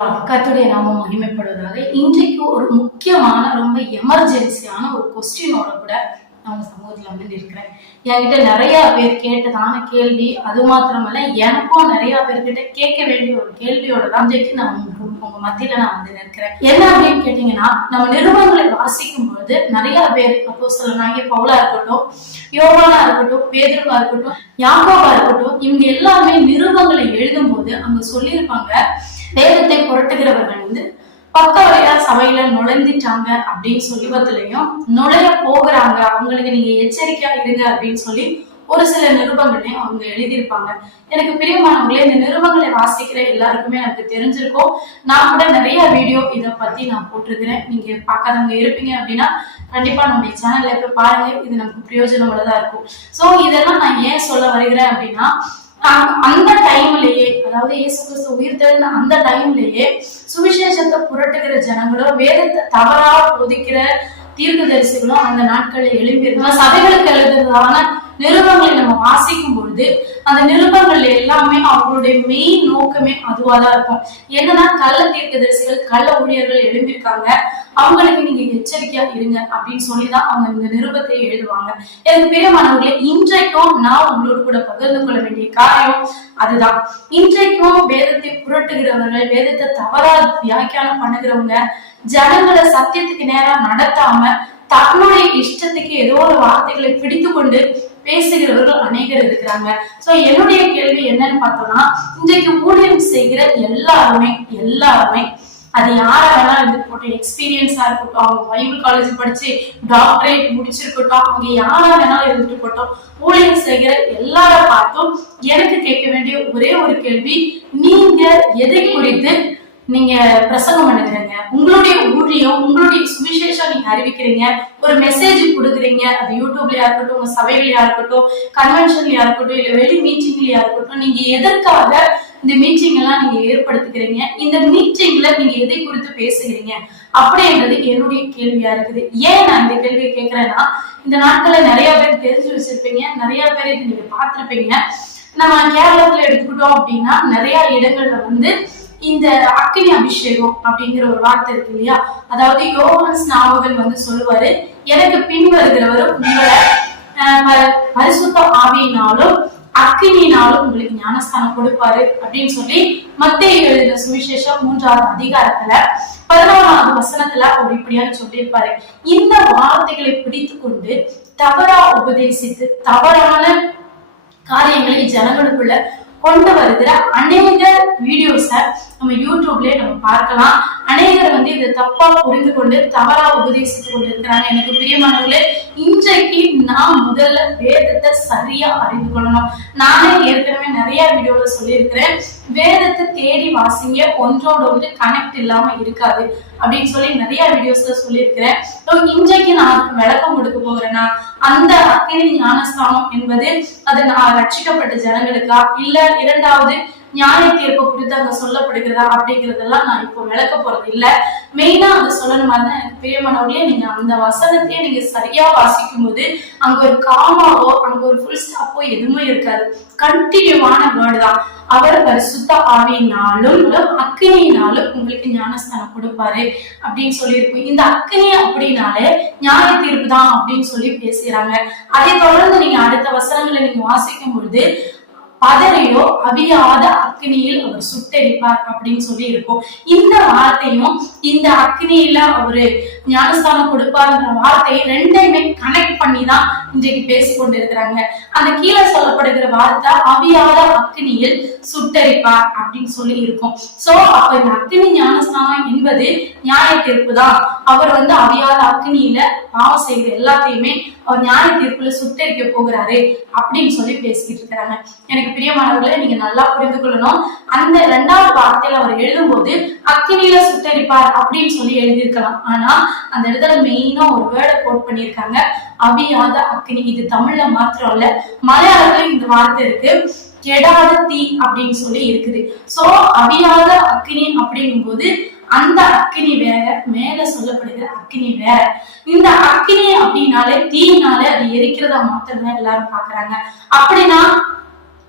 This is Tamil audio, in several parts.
கத்துடைய நாமம் மகிமைப்படுவதாக. இன்றைக்கு ஒரு முக்கியமான ரொம்ப எமர்ஜென்சியான ஒரு கொஸ்டினோட கூட நான் உங்க சமூகத்துல வந்து இருக்கிறேன் என்கிட்ட நிறைய பேர் கேட்டதான கேள்வி அது மாத்திரமல்ல எனக்கும் நிறைய பேர்கிட்ட கேட்க வேண்டிய ஒரு கேள்வியோட தான் இன்றைக்கு நான் உங்க மத்தியில நான் வந்து நிற்கிறேன். என்ன அப்படின்னு கேட்டீங்கன்னா நம்ம நிறுவனங்களை வாசிக்கும் பொழுது நிறைய பேர் அப்போ நாங்க பவுலா இருக்கட்டும் யோகானா இருக்கட்டும் பேதுருவா இருக்கட்டும் யாக்கோபா இருக்கட்டும் இவங்க எல்லாருமே நிறுவனங்களை எழுதும் போது அங்க சொல்லியிருப்பாங்க வேதத்தை புரட்டுகிறவர்கள் வந்து பக்க வழியா சபையில நுழைந்துட்டாங்க அப்படின்னு சொல்லிவத்திலையும் நுழைய போகிறாங்க. அவங்களுக்கு நீங்க எச்சரிக்கையா இருங்க அப்படின்னு சொல்லி ஒரு சில நிருபங்களையும் அவங்க எழுதியிருப்பாங்க. எனக்கு பிரியமானவங்களே இந்த நிருபங்களை வாசிக்கிற எல்லாருக்குமே எனக்கு தெரிஞ்சிருக்கும். நான் கூட நிறைய வீடியோ இதை பத்தி நான் போட்டிருக்கிறேன். நீங்க பார்க்காதவங்க இருப்பீங்க அப்படின்னா கண்டிப்பா நம்முடைய சேனல்ல போய் பாருங்க. இது நமக்கு பிரயோஜனம் உள்ளதா இருக்கும். சோ இதெல்லாம் நான் ஏன் சொல்ல வருகிறேன் அப்படின்னா அந்த டைம்லயே அதாவது இயேசு கிறிஸ்து உயிர் தெரிந்த அந்த டைம்லயே சுவிசேஷத்தை புரட்டுகிற ஜனங்களும் வேதத்தை தவறா போதிக்கிற தீர்க்கதரிசிகளும் அந்த நாட்களில் எழும்பியிருந்தாங்க சபைகளுக்கு எழுதுறதான நிருபங்களை நம்ம வாசிக்கும் பொழுது அந்த நிருபங்கள் எல்லாமே அவங்களுடைய மெயின் நோக்கமே அதுவா தான் இருக்கும். என்னன்னா கள்ள தீர்க்கதரிசிகள் கள்ள ஊழியர்கள் எழும்பியிருக்காங்க. அவங்களுக்கு நீங்க எச்சரிக்கையா இருங்க அப்படின்னு சொல்லிதான் அவங்க இந்த நிருபத்தை எழுதுவாங்க. எனக்கு பிரியமானவர்களே இன்றைக்கும் நான் உங்களோடு கூட பகிர்ந்து கொள்ள வேண்டிய காரியம் அதுதான். இன்றைக்கும் வேதத்தை புரட்டுகிறவர்கள் வேதத்தை தவறா வியாக்கியானம் பண்ணுகிறவங்க ஜனங்களை சத்தியத்துக்கு நேரா நடத்தாம தன்னுடைய இஷ்டத்துக்கு ஏதோ ஒரு வார்த்தைகளை பிடித்து கொண்டு பேசுகிறவர்கள் அநேகர் இருக்கிறாங்க. சோ என்னுடைய கேள்வி என்னன்னு பார்த்தோம்னா இன்றைக்கு ஊழியம் செய்கிற எல்லாருமே எல்லாருமே அது யாரா வேணாலும் இருந்துட்டு எக்ஸ்பீரியன்ஸா இருக்கட்டும் அவங்க பைபிள் காலேஜ் படிச்சு டாக்டரேட் முடிச்சிருக்கட்டும் அவங்க யாரா வேணாலும் இருந்துட்டு போட்டோம் ஊழியம் செய்கிற எல்லார பார்த்தும் எனக்கு கேட்க வேண்டிய ஒரே ஒரு கேள்வி நீங்க எதை குறித்து நீங்க பிரசங்கம் பண்ணுகிறீங்க உங்களுடைய ஊழியம் உங்களுடைய சுவிசேஷம் நீங்க அறிவிக்கிறீங்க ஒரு மெசேஜ் கொடுக்குறீங்க அது யூடியூப்லயா இருக்கட்டும் உங்க சபைகளையா இருக்கட்டும் கன்வென்ஷன்லயா இருக்கட்டும் இல்ல வெளி மீட்டிங்லயா இருக்கட்டும் நீங்க எதற்காக இந்த மீட்டிங் எல்லாம் நீங்க ஏற்படுத்திக்கிறீங்க இந்த மீட்டிங்ல நீங்க எதை குறித்து பேசுகிறீங்க அப்படின்றது என்னுடைய கேள்வியா இருக்குது. ஏன் நான் இந்த கேள்வியை கேட்கிறேன்னா இந்த நாட்கள்ல நிறைய பேர் தெரிஞ்சு வச்சிருப்பீங்க நிறைய பேர் இது நீங்க பார்த்திருப்பீங்க. நம்ம கேரளத்துல எடுத்துக்கிட்டோம் அப்படின்னா நிறைய இடங்கள்ல வந்து இந்த அக்கினி அபிஷேகம் அப்படிங்கிற ஒரு வார்த்தை இருக்கு இல்லையா? அதாவது யோகன்ஸ் ஸ்நாபகன் வந்து சொல்லுவாரு எனக்கு பின் வருகிறவரும் உங்களை பரிசுத்த ஆவியினாலும் அக்கினியினாலும் உங்களுக்கு ஞானஸ்தானம் கொடுப்பாரு. அப்படின்னு சொல்லி மத்திய எழுதின சுவிசேஷம் மூன்றாவது அதிகாரத்துல பதினோராவது வசனத்துல அவர் இப்படியாக சொல்லியிருப்பாரு. இந்த வார்த்தைகளை பிடித்து கொண்டு தவறா உபதேசித்து தவறான காரியங்களை ஜனங்களுக்குள்ள கொண்டு வருகிற அநேக வீடியோஸ நம்ம யூடியூப்லயே நம்ம பார்க்கலாம். அநேகர் வந்து இதை தப்பா புரிந்து கொண்டு தவறா உபதேசித்து கொண்டு இருக்கிறாங்க எனக்கு பிரியமானவர்களே இன்றைக்கு நான் முதல்ல வேதத்தை சரியா அறிந்து கொள்ளணும். நானே ஏற்கனவே நிறைய வீடியோல சொல்லியிருக்கிறேன். வேதத்தை தேடி வாசிங்க. ஒன்றோட ஒன்று கனெக்ட் இல்லாம இருக்காது. அப்படின்னு சொல்லி நிறைய வீடியோஸ்ல சொல்லியிருக்கிறேன். இன்றைக்கு நான் விளக்கம் கொடுக்க போகிறேன்னா அந்த அக்கினி ஞானஸ்தானம் என்பது அது நான் ரட்சிக்கப்பட்ட ஜனங்களுக்கா? இல்ல இரண்டாவது நியாய தீர்ப்பு குறித்து அங்க சொல்லப்படுகிறதா அப்படிங்கறதெல்லாம் நான் இப்போ விளக்க போறது இல்ல. மெயினா அங்க சொல்லணும் தான் எனக்கு பிரியமானவர்களே நீங்க அந்த வசனத்தையே நீங்க சரியா வாசிக்கும் போது அங்க ஒரு காமாவோ அங்க ஒரு ஃபுல் ஸ்டாப்போ எதுவுமே இருக்காது. கண்டினியூவான வேர்டு தான். அவர் பரிசுத்த ஆவியினாலும் அக்கினியினாலும் உங்களுக்கு ஞானஸ்தானம் கொடுப்பாரு அப்படின்னு சொல்லியிருக்கும். இந்த அக்கினி அப்படின்னாலே நியாய தீர்ப்பு தான் அப்படின்னு சொல்லி பேசுறாங்க. அதை தொடர்ந்து நீங்க அடுத்த வசனங்களை நீங்க வாசிக்கும் பொழுது பதறியோ அவியாத அக்னியில் அவர் சுட்டெரிப்பார் அப்படின்னு சொல்லி இருக்கும் இந்த வார்த்தையும் இந்த அக்னியில அவரு ஞானஸ்தானம் கொடுப்பார்ன்ற வார்த்தையை ரெண்டையுமே கனெக்ட் பண்ணி தான் இன்றைக்கு பேசி கொண்டிருக்கிறாங்க அந்த கீழே சொல்லப்படுகிற வார்த்தை அவியாத அக்னியில் சுட்டரிப்பார் அப்படின்னு சொல்லி இருக்கும் சோ அப்ப இந்த அக்னி ஞானஸ்தானம் என்பது நியாய தீர்ப்பு தான் அவர் வந்து அவியாத அக்னியில பாவம் செய்கிற எல்லாத்தையுமே அவர் நியாய தீர்ப்புல சுட்டரிக்க போகிறாரு அப்படின்னு சொல்லி பேசிக்கிட்டு இருக்கிறாங்க. எனக்கு பிரியமானவர்களை நீங்க நல்லா புரிந்து கொள்ளணும். அந்த இரண்டாவது வார்த்தையில அவர் எழுதும்போது அக்கினியில சுத்தரிப்பார் அப்படின்னு சொல்லி எழுதியிருக்கலாம். ஆனா அந்த இடத்துல மெயினா ஒரு வேர்டை கோட் பண்ணியிருக்காங்க. அவியாத அக்னி இது தமிழ்ல மாத்திரம் இல்ல மலையாளத்துல இந்த வார்த்தை இருக்கு. கெடாத தீ அப்படின்னு சொல்லி இருக்குது. சோ அவியாத அப்படிங்கும் அப்படிங்கும்போது அந்த அக்கினி வேற மேல சொல்லப்படுகிற அக்கினி வேற. இந்த அக்கினி அப்படின்னாலே தீனாலே அது எரிக்கிறதா மாத்திரம் எல்லாரும் பாக்குறாங்க அப்படின்னா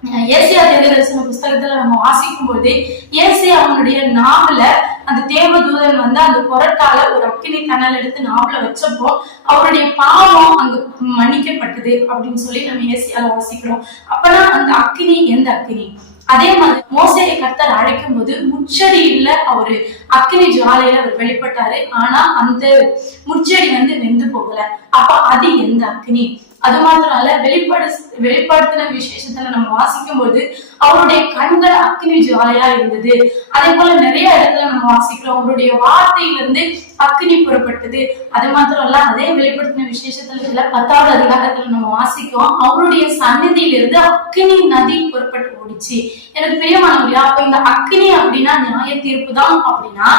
ஏசியா தீர்க்கதரிசன புஸ்தகத்துல நம்ம வாசிக்கும் போது ஏசியா அவனுடைய நாவல அந்த தேவதூதன் வந்து அந்த கொரட்டால ஒரு அக்கினி கண்ணல் எடுத்து நாவல வச்சப்போ அவருடைய பாவம் அங்கு மன்னிக்கப்பட்டது அப்படின்னு சொல்லி நம்ம ஏசியால வாசிக்கிறோம். அப்பனா அந்த அக்கினி எந்த அக்கினி? அதே மாதிரி மோசையை கர்த்தர் அழைக்கும் போது முச்சடியில அவரு. அக்கினி ஜாலையில அவர் வெளிப்பட்டாரு. ஆனா அந்த முச்சடி வந்து வெந்து போகல. அப்ப அது எந்த அக்கினி? அது மாத்திரம் அல்ல வெளிப்படு வெளிப்படுத்தின விசேஷத்துல நம்ம வாசிக்கும் போது அவருடைய கண்கள் அக்னி ஜுவாலையா இருந்தது. அதே போல நிறைய இடத்துல நம்ம வாசிக்கிறோம். அவருடைய வார்த்தையிலிருந்து அக்னி புறப்பட்டது. அது மாத்திரம் அல்ல அதே வெளிப்படுத்தின விசேஷத்துல இதுல பத்தாவது அதிகாரத்துல நம்ம வாசிக்கிறோம். அவருடைய சந்நிதியிலிருந்து அக்னி நதி புறப்பட்டு ஓடிச்சு. எனக்கு பிரியமானவங்களா அப்ப இந்த அக்னி அப்படின்னா நியாய தீர்ப்பு தான் அப்படின்னா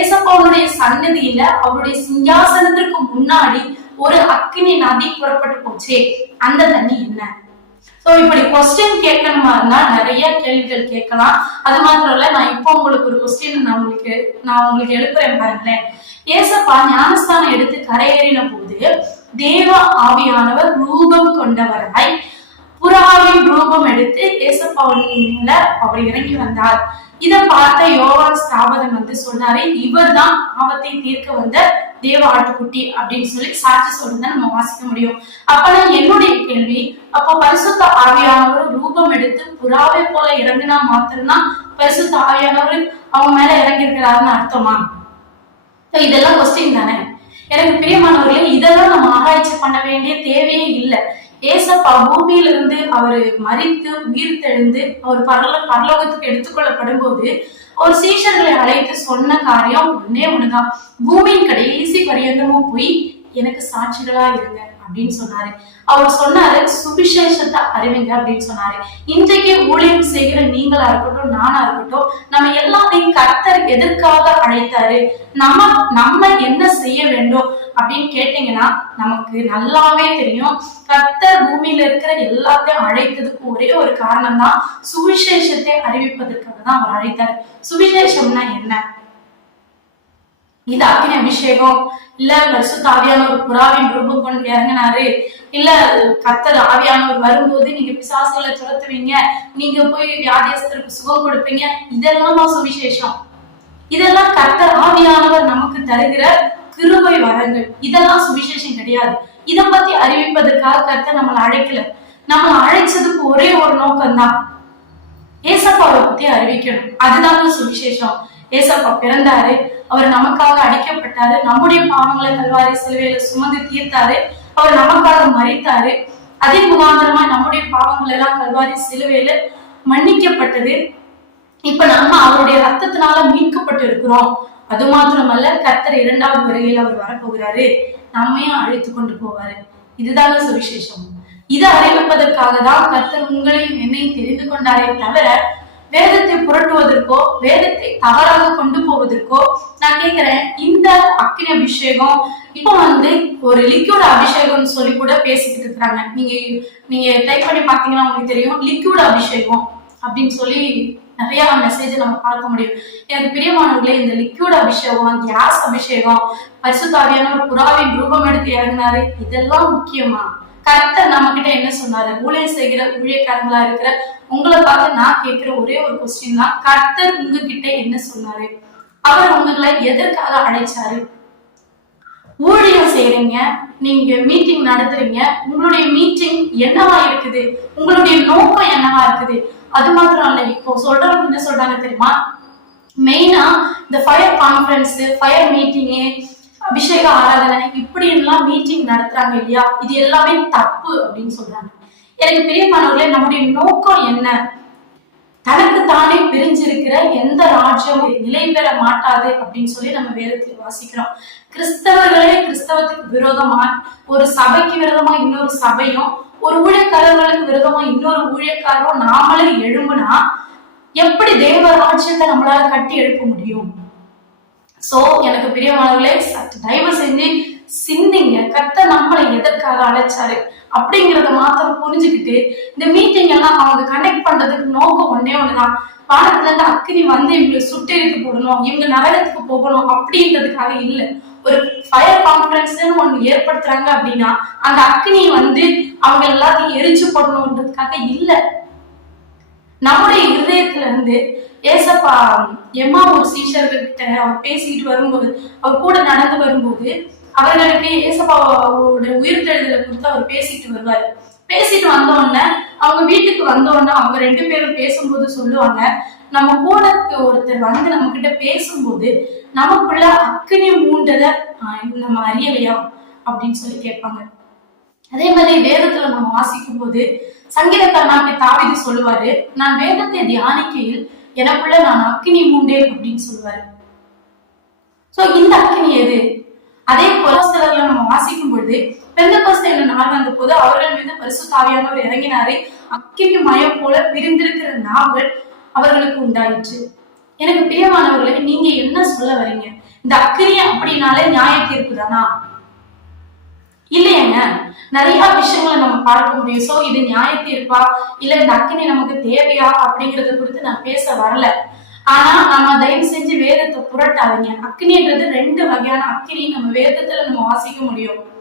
ஏசப்பாவுடைய சன்னதியில அவருடைய சிங்காசனத்திற்கு முன்னாடி ஒரு அக்னி நதி புறப்பட்டு போச்சு அந்த தண்ணி என்ன? ஸோ இப்படி கொஸ்டின் கேட்கணுமா இருந்தா நிறைய கேள்விகள் கேட்கலாம். அது மாத்திரம் இல்லை நான் இப்போ உங்களுக்கு ஒரு கொஸ்டின் நான் உங்களுக்கு நான் உங்களுக்கு எழுப்புறேன் பாருங்களேன். ஏசப்பா ஞானஸ்தானம் எடுத்து கரையேறின போது தேவ ஆவியானவர் ரூபம் கொண்டவராய் புறாவின் ரூபம் எடுத்து ஏசப்பாவின் மேல அவர் இறங்கி வந்தார். இத பார்த்த யோவான் ஸ்தாபகன் வந்து சொன்னாரு இவர்தான் ஆபத்தை தீர்க்க வந்த தேவ ஆட்டுக்குட்டி அப்படின்னு சொல்லி சாட்சி சொல்றதை நம்ம வாசிக்க முடியும். அப்பனா என்னுடைய கேள்வி அப்போ பரிசுத்த ஆவியானவர் ரூபம் எடுத்து புறாவை போல இறங்கினா மாத்திரம்தான் பரிசுத்த ஆவியானவர் அவங்க மேல இறங்கி இருக்கிறாருன்னு அர்த்தமா இதெல்லாம் கொஸ்டின் தானே. எனக்கு பிரியமானவர்களே இதெல்லாம் நம்ம ஆராய்ச்சி பண்ண வேண்டிய தேவையே இல்லை. ஏசப்பா பூமியிலிருந்து அவர் மறித்து உயிர் தெழுந்து அவர் பரல பரலோகத்துக்கு எடுத்துக்கொள்ளப்படும் போது ஒரு சீஷர்களை அழைத்து சொன்ன காரியம் ஒன்னே ஒண்ணுதான். பூமியின் கடைசி பரியந்தமும் போய் எனக்கு சாட்சிகளா இருங்க அப்படின்னு சொன்னாரு. அவர் சொன்னாரு சுவிசேஷத்தை அறிவிங்க அப்படின்னு சொன்னாரு. இன்றைக்கு ஊழியம் செய்கிற நீங்களா இருக்கட்டும் நானா இருக்கட்டும் நம்ம எல்லாத்தையும் கர்த்தர் எதற்காக அழைத்தாரு? நம்ம நம்ம என்ன செய்ய வேண்டும் அப்படின்னு கேட்டீங்கன்னா நமக்கு நல்லாவே தெரியும். கர்த்தர் பூமியில இருக்கிற எல்லாத்தையும் அழைத்ததுக்கு ஒரே ஒரு காரணம் தான் சுவிசேஷத்தை அறிவிப்பதற்காக தான் அவர் அழைத்தார். சுவிசேஷம்னா என்ன? இந்த அக்னி அபிஷேகம் இல்ல பரிசுத்த ஆவியானவர் புறாவின் ரூபம் கொண்டு இறங்கினாரு. இல்ல கத்தர் ஆவியானவர் வரும்போது நீங்க பிசாசுகளை துரத்துவீங்க. நீங்க போய் வியாதியஸ்தருக்கு சுகம் கொடுப்பீங்க. இதெல்லாம் சுவிசேஷம். இதெல்லாம் கத்தர் ஆவியானவர் நமக்கு தருகிற கிருபை வரங்கள். இதெல்லாம் சுவிசேஷம் கிடையாது. இத பத்தி அறிவிப்பதற்காக கத்தர் நம்மளை அழைக்கல. நம்ம அழைச்சதுக்கு ஒரே ஒரு நோக்கம் தான் ஏசப்பாவை பத்தி அறிவிக்கணும். அதுதாங்க சுவிசேஷம். ஏசப்பா பிறந்தாரு. அவர் நமக்காக அடிக்கப்பட்டாரு. நம்முடைய பாவங்களை கல்வாரி சிலுவையில சுமந்து தீர்த்தாரு. அவர் நமக்காக மறித்தாரு அதே முகாந்திரமா நம்முடைய பாவங்கள் எல்லாம் கல்வாரி சிலுவையில மன்னிக்கப்பட்டது. இப்ப நம்ம அவருடைய ரத்தத்தினால மீட்கப்பட்டு இருக்கிறோம் அது மாத்திரமல்ல கர்த்தர் இரண்டாவது வருகையில் அவர் வரப்போகிறாரு. நம்மையும் அழைத்து கொண்டு போவாரு. இதுதாங்க சுவிசேஷம். இதை அறிவிப்பதற்காக தான் கர்த்தர் உங்களையும் என்னையும் தெரிந்து கொண்டாரே தவிர வேதத்தை புரட்டுவதற்கோ வேதத்தை தவறாக கொண்டு போவதற்கோ நான் கேக்குறேன் இந்த அக்னி அபிஷேகம் இப்போ வந்து ஒரு லிக்யூட் அபிஷேகம்னு சொல்லி கூட பேசிக்கிட்டு இருக்கிறாங்க. நீங்க நீங்க டைப் பண்ணி பாத்தீங்கன்னா உங்களுக்கு தெரியும் லிக்யூட் அபிஷேகம் அப்படின்னு சொல்லி நிறைய மெசேஜ் நம்ம பார்க்க முடியும். எனக்கு பிரியமானவர்களே இந்த லிக்யூட் அபிஷேகம் கேஸ் அபிஷேகம் பரிசுத்தாவியான ஒரு புறாவின் ரூபம் எடுத்து இறங்கினாரு இதெல்லாம் முக்கியமா? கர்த்தர் நம்ம கிட்ட என்ன சொன்னாரு? ஊழியர் செய்கிற ஊழியக்காரங்களா இருக்கிற உங்களை பார்த்து நான் கேட்கிற ஒரே ஒரு கொஸ்டின் தான் கர்த்தர் உங்ககிட்ட என்ன சொன்னாரு? அவர் உங்களை எதற்காக அழைச்சாரு? ஊழியம் செய்யறீங்க நீங்க மீட்டிங் நடத்துறீங்க உங்களுடைய மீட்டிங் என்னவா இருக்குது? உங்களுடைய நோக்கம் என்னவா இருக்குது? அது மாத்திரம் இல்ல இப்போ சொல்றவங்க என்ன சொல்றாங்க தெரியுமா? மெயினா இந்த ஃபயர் கான்ஃபரன்ஸ் ஃபயர் மீட்டிங்கு அபிஷேக ஆராதனை இப்படி எல்லாம் மீட்டிங் நடத்துறாங்க இல்லையா? இது எல்லாமே தப்பு அப்படின்னு சொல்றாங்க. எனக்கு பிரியமானவர்களே நம்முடைய நோக்கம் என்ன? தனக்கு தானே பிரிஞ்சிருக்கிற எந்த ராஜ்யம் நிலை பெற மாட்டாது அப்படின்னு சொல்லி நம்ம வேதத்தில் வாசிக்கிறோம். கிறிஸ்தவர்களே கிறிஸ்தவத்துக்கு விரோதமா? ஒரு சபைக்கு விரோதமா இன்னொரு சபையும்? ஒரு ஊழியக்காரர்களுக்கு விரோதமா இன்னொரு ஊழியக்காரரும் நாமளே எழும்புனா எப்படி தேவ ராஜ்யத்தை நம்மளால கட்டி எழுப்ப முடியும்? சோ எனக்கு பிரியமானவர்களே சற்று தயவு செஞ்சு சிந்திங்க. கத்த நம்மளை எதற்காக அழைச்சாரு அப்படிங்கறத மாத்திரம் புரிஞ்சுக்கிட்டு இந்த மீட்டிங் எல்லாம் அவங்க கனெக்ட் பண்றதுக்கு நோக்கம் ஒன்னே ஒண்ணுதான். வானத்துல இருந்து அக்கினி வந்து இவங்களை சுட்டெரித்து போடணும் இவங்க நரகத்துக்கு போகணும் அப்படின்றதுக்காக இல்ல. ஒரு ஃபயர் கான்ஃபரன்ஸ்னு ஒண்ணு ஏற்படுத்துறாங்க அப்படின்னா அந்த அக்னி வந்து அவங்க எல்லாத்தையும் எரிச்சு போடணுன்றதுக்காக இல்ல. நம்முடைய இருதயத்துல இருந்து ஏசப்பா எம்மா ஒரு சீஷர்கிட்ட அவர் பேசிக்கிட்டு வரும்போது அவர் கூட நடந்து வரும்போது அவர்களுக்கு ஏசப்பாவோட உயிர்த்தெழுதலை கொடுத்து அவர் பேசிட்டு வருவார். பேசிட்டு வந்த உடனே அவங்க வீட்டுக்கு வந்த உடனே அவங்க ரெண்டு பேரும் பேசும்போது சொல்லுவாங்க நம்ம கூட ஒருத்தர் வந்து நம்ம கிட்ட பேசும்போது நமக்குள்ள அக்கினி மூண்டதை நம்ம அறியலையா? அப்படின்னு சொல்லி கேட்பாங்க. அதே மாதிரி வேதத்துல நம்ம வாசிக்கும் போது சங்கீதக்காரனாகிய தாவிது சொல்லுவாரு நான் வேதத்தை தியானிக்கையில் எனக்குள்ள நான் அக்கினி மூண்டேன் அப்படின்னு சொல்லுவாரு. சோ இந்த அக்கினி எது? அதே போல நம்ம வாசிக்கும் பொழுது பெந்தகோஸ்தே என்ற நாள் வந்த போது அவர்கள் மீது பரிசு பரிசுத்தாவியானவர் இறங்கினாரே அக்கினி மயம் போல விரிந்திருக்கிற நாவல் அவர்களுக்கு உண்டாயிற்று. எனக்கு பிரியமானவர்களுக்கு நீங்க என்ன சொல்ல வரீங்க? இந்த அக்கினி அப்படின்னாலே நியாய தீர்ப்பு தானா? இல்லையங்க. நிறைய விஷயங்களை நம்ம பார்க்க முடியும். சோ இது நியாய தீர்ப்பா இல்ல இந்த அக்கினி நமக்கு தேவையா? அப்படிங்கறத குறித்து நான் பேச வரல. ஆனா நம்ம தயவு செஞ்சு வேதத்தை புரட்டாதீங்க. அக்னின்றது ரெண்டு வகையான அக்னி நம்ம வேதத்துல நம்ம வாசிக்க முடியும்.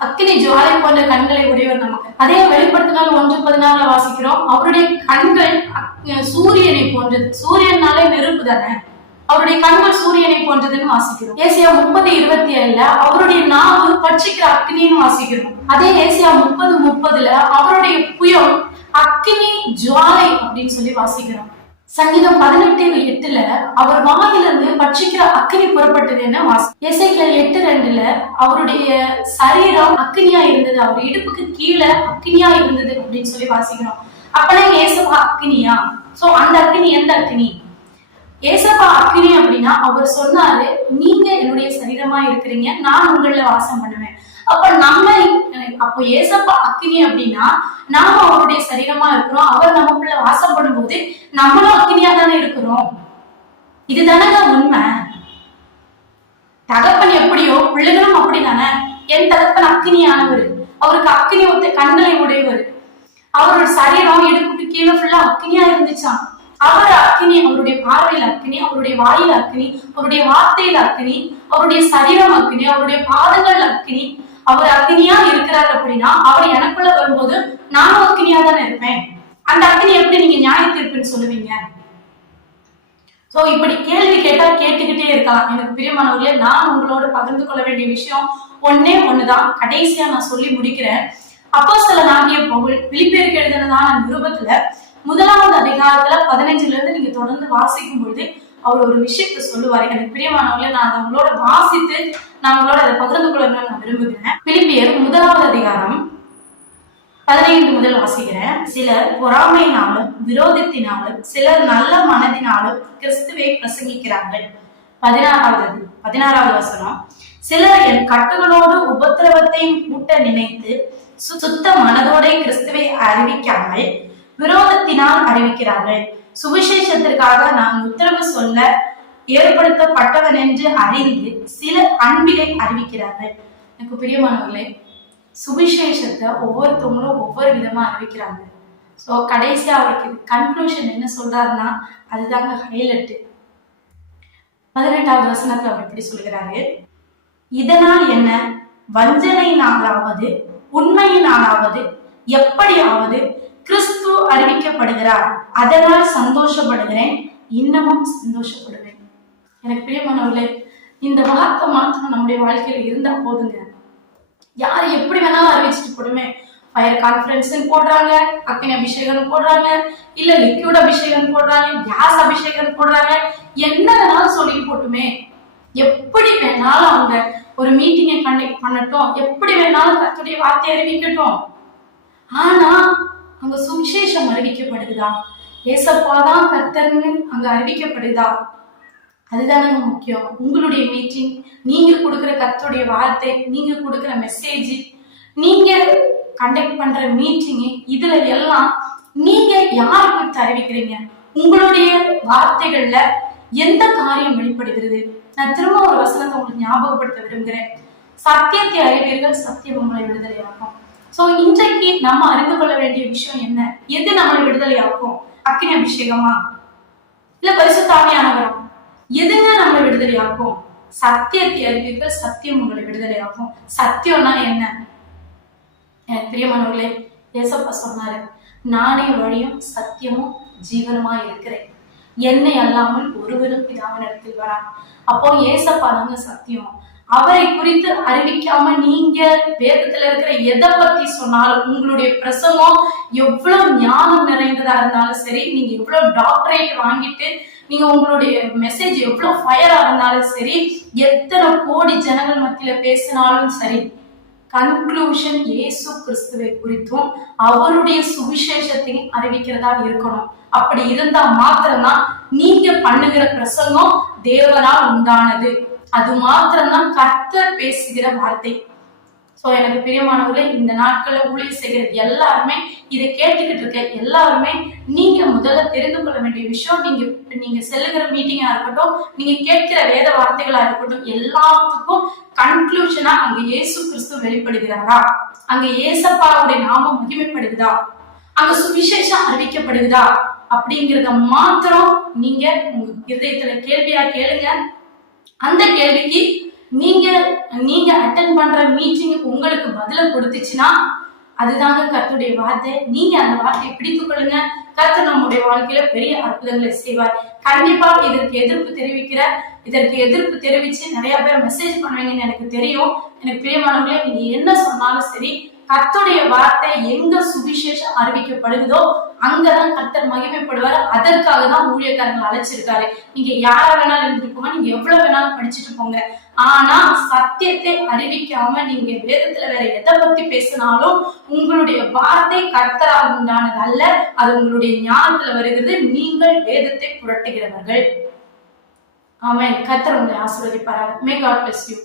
அக்னி ஜுவாலை போன்ற கண்களை உடையவர் நமக்கு. அதே வெளிப்படுத்தினால் ஒன்று பதினாறுல வாசிக்கிறோம். அவருடைய கண்கள் அக்- சூரியனை போன்றது. சூரியனாலே நெருப்பு தானே? அவருடைய கண்கள் சூரியனை போன்றதுன்னு வாசிக்கிறோம். ஏசியா முப்பது இருபத்தி ஏழுல அவருடைய நாவு பட்சிக்கிற அக்னின்னு வாசிக்கிறோம். அதே ஏசியா முப்பது முப்பதுல அவருடைய புயம் அக்னி ஜுவாலை அப்படின்னு சொல்லி வாசிக்கிறோம். சங்கீதம் பதினெட்டு எட்டுல அவர் வாயிலிருந்து பட்சிக்கிற அக்னி புறப்பட்டது என்ன வாசி எசைக்கல் எட்டு ரெண்டுல அவருடைய சரீரம் அக்னியா இருந்தது அவர் இடுப்புக்கு கீழே அக்னியா இருந்தது அப்படின்னு சொல்லி வாசிக்கிறோம். அப்பனா ஏசப்பா அக்னியா? சோ அந்த அக்னி எந்த அக்னி? ஏசப்பா அக்கினி அப்படின்னா அவர் சொன்னாரு நீங்க என்னுடைய சரீரமா இருக்கிறீங்க நான் உங்கள வாசம் பண்ணுவேன். அப்ப நம்ம அப்போ ஏசப்பா அக்கினி அப்படின்னா நாம அவருடைய சரீரமா இருக்கிறோம் அவர் நமக்குள்ள வாசம் பண்ணும்போது நம்மளும் அக்கினியா தானே இருக்கிறோம். இதுதானங்க உண்மை. தகப்பன் எப்படியோ பிள்ளைகளும் அப்படிதானே. என் தகப்பன் அக்கினியானவர். அவருக்கு அக்கினி ஒத்த கண்களை உடையவர். அவரோட சரீரம் இடுப்புக்கு கீழே ஃபுல்லா அக்கினியா இருந்துச்சான் அவர் அக்னி அவருடைய பார்வையில் அக்னி அவருடைய வாயில் அக்னி அவருடைய வார்த்தையில் அக்னி அவருடைய சரீரம் அக்னி அவருடைய பாதங்கள் அக்னி அவர் அக்னியா இருக்கிறார் அப்படின்னா அவர் எனக்குள்ள வரும்போது நானும் அக்னியா தானே இருப்பேன். அந்த அக்னி எப்படி நீங்க நியாய தீர்ப்புன்னு சொல்லுவீங்க? சோ இப்படி கேள்வி கேட்டா கேட்டுக்கிட்டே இருக்கலாம். எனக்கு பிரியமானவர்களே நான் உங்களோட பகிர்ந்து கொள்ள வேண்டிய விஷயம் ஒன்னே ஒண்ணுதான். கடைசியா நான் சொல்லி முடிக்கிறேன். அப்போ சில நாகிய பவுல் பிலிப்பேருக்கு எழுதினதான நிருபத்துல முதலாவது அதிகாரத்துல பதினஞ்சுல இருந்து நீங்க தொடர்ந்து வாசிக்கும் பொழுது அவர் ஒரு விஷயத்த சொல்லுவாரு. எனக்கு பிரியமானவங்களை நான் அதை உங்களோட வாசித்து நான் உங்களோட அதை பகிர்ந்து கொள்ளணும்னு நான் விரும்புகிறேன். பிலிப்பியர் முதலாவது அதிகாரம் பதினைந்து முதல் வாசிக்கிறேன். சிலர் பொறாமையினாலும் விரோதத்தினாலும் சிலர் நல்ல மனதினாலும் கிறிஸ்துவை பிரசங்கிக்கிறார்கள். பதினாறாவது பதினாறாவது வசனம். சிலர் என் கட்டுகளோடு உபத்திரவத்தையும் கூட்ட நினைத்து சு- சுத்த மனதோட கிறிஸ்துவை அறிவிக்காமல் விரோதத்தினால் அறிவிக்கிறார்கள். சுவிசேஷத்திற்காக நான் உத்தரவு சொல்ல ஏற்படுத்தப்பட்டவன் என்று அறிந்து சில அன்பிலை அறிவிக்கிறார்கள். எனக்கு பிரியமானவர்களே சுவிசேஷத்தை ஒவ்வொருத்தவங்களும் ஒவ்வொரு விதமா அறிவிக்கிறாங்க. ஸோ கடைசியா அவருக்கு கன்க்ளூஷன் என்ன சொல்றாருன்னா அதுதாங்க ஹைலைட் பதினெட்டாவது வசனத்துல அவர் இப்படி சொல்கிறாரு இதனால் என்ன? வஞ்சனையினாலாவது உண்மையினாலாவது எப்படியாவது கிறிஸ்து அறிவிக்கப்படுகிறார். அதனால் சந்தோஷப்படுகிறேன். இன்னமும் சந்தோஷப்படுவேன். எனக்கு பிரியமானவர்களே இந்த வார்த்தை மாத்திரம் நம்முடைய வாழ்க்கையில இருந்தா போதுங்க. யார் எப்படி வேணாலும் அறிவிச்சுட்டு போடுமே. ஃபயர் கான்ஃபரன்ஸ் போடுறாங்க அக்கினி அபிஷேகம் போடுறாங்க இல்ல லிக்யூட் அபிஷேகம் போடுறாங்க கேஸ் அபிஷேகம் போடுறாங்க என்ன வேணாலும் சொல்லி போட்டுமே. எப்படி வேணாலும் அவங்க ஒரு மீட்டிங்கை கண்டக்ட் பண்ணட்டும். எப்படி வேணாலும் கத்துடைய வார்த்தை அறிவிக்கட்டும். ஆனா அங்க சுவிசேஷம் அறிவிக்கப்படுதா ஏசப்பா தான் கர்த்தர்னு அங்க அறிவிக்கப்படுதா அதுதானே முக்கியம். உங்களுடைய மீட்டிங் நீங்க கொடுக்குற கத்தோடைய வார்த்தை நீங்க கொடுக்குற மெசேஜ் நீங்க கண்டக்ட் பண்ற மீட்டிங் இதுல எல்லாம் நீங்க யாரை அறிவிக்கிறீங்க? உங்களுடைய வார்த்தைகள்ல எந்த காரியம் வெளிப்படுகிறது? நான் திரும்ப ஒரு வசனத்தை உங்களுக்கு ஞாபகப்படுத்த விரும்புகிறேன். சத்தியத்தை அறிவீர்கள் சத்தியம் உங்களை விடுதலையாக்கும் சோ இன்றைக்கு நம்ம அறிந்து கொள்ள வேண்டிய விஷயம் என்ன? எது நம்மளை விடுதலையாக்கும்? அக்கினி அபிஷேகமா? இல்ல பரிசுத்தாமியானவரா எதுங்க நம்மளை விடுதலையாக்கும்? சத்தியத்தை அறிவீர்கள் சத்தியம் உங்களை விடுதலையாக்கும். சத்தியம்னா என்ன? எனக்கு பிரியமானவர்களே ஏசப்பா சொன்னாரு நானே வழியும் சத்தியமும் ஜீவனுமா இருக்கிறேன். என்னை அல்லாமல் ஒருவரும் பிதாவினிடத்தில் வரா அப்போ ஏசப்பா தாங்க சத்தியம். அவரை குறித்து அறிவிக்காம நீங்க வேதத்துல இருக்கிற எதை பத்தி சொன்னாலும் உங்களுடைய பிரசங்கம் எவ்வளவு ஞானம் நிறைந்ததா இருந்தாலும் சரி நீங்க எவ்வளவு டாக்டரேட் வாங்கிட்டு நீங்க உங்களுடைய மெசேஜ் எவ்வளவு ஃபயரா இருந்தாலும் சரி எத்தனை கோடி ஜனங்கள் மத்தியில பேசினாலும் சரி கன்க்ளூஷன் இயேசு கிறிஸ்துவை குறித்தும் அவருடைய சுவிசேஷத்தையும் அறிவிக்கிறதா இருக்கணும். அப்படி இருந்தா மாத்திரம்தான் நீங்க பண்ணுகிற பிரசங்கம் தேவனால் உண்டானது. அது மாத்திரம்தான் கர்த்தர் பேசுகிற வார்த்தை. சோ எனக்கு பிரியமானவர்களே இந்த நாட்களை ஊழியர் செய்கிறது எல்லாருமே இதை கேட்டுக்கிட்டு இருக்க எல்லாருமே நீங்க முதல்ல தெரிந்து கொள்ள வேண்டிய விஷயம் நீங்க நீங்க செல்லுகிற மீட்டிங்கா இருக்கட்டும் நீங்க கேட்கிற வேத வார்த்தைகளா இருக்கட்டும் எல்லாத்துக்கும் கன்க்ளூஷனா அங்க இயேசு கிறிஸ்து வெளிப்படுகிறாரா? அங்க ஏசப்பாவுடைய நாமம் மகிமைப்படுகிறதா? அங்க சுவிசேஷம் அறிவிக்கப்படுகிறதா? அப்படிங்கிறத மாத்திரம் நீங்க உங்க இருதயத்துல கேள்வியா கேளுங்க. அந்த கேள்விக்கு நீங்க நீங்க அட்டன் பண்ற மீட்டிங் உங்களுக்கு பதில கொடுத்துச்சுன்னா அதுதாங்க கத்துடைய வார்த்தை. நீங்க அந்த வார்த்தையை பிடித்துக் கொள்ளுங்க. கத்து நம்முடைய வாழ்க்கையில பெரிய அற்புதங்களை செய்வார். கண்டிப்பா இதற்கு எதிர்ப்பு தெரிவிக்கிற இதற்கு எதிர்ப்பு தெரிவிச்சு நிறைய பேர் மெசேஜ் பண்ணுவீங்கன்னு எனக்கு தெரியும். எனக்கு பிரியமானவங்களே நீங்க என்ன சொன்னாலும் சரி கர்த்தருடைய வார்த்தை எங்க சுவிசேஷம் அறிவிக்கப்படுகிறதோ அங்கதான் கர்த்தர் மகிமைப்படுவார். அதற்காக தான் ஊழியக்காரங்களை அழைச்சிருக்காரு. நீங்க யார வேணாலும் இருந்துட்டு போங்க நீங்க எவ்வளவு வேணாலும் படிச்சுட்டு போங்க. ஆனா சத்தியத்தை அறிவிக்காம நீங்க வேதத்துல வேற எதை பத்தி பேசினாலும் உங்களுடைய வார்த்தை கர்த்தரால் உண்டானது அல்ல அது உங்களுடைய ஞானத்துல வருகிறது. நீங்கள் வேதத்தை புரட்டுகிறவர்கள். ஆமாம் கர்த்தர் உங்களை ஆசீர்வதிப்பாராக. மே காட் பிளஸ் யூ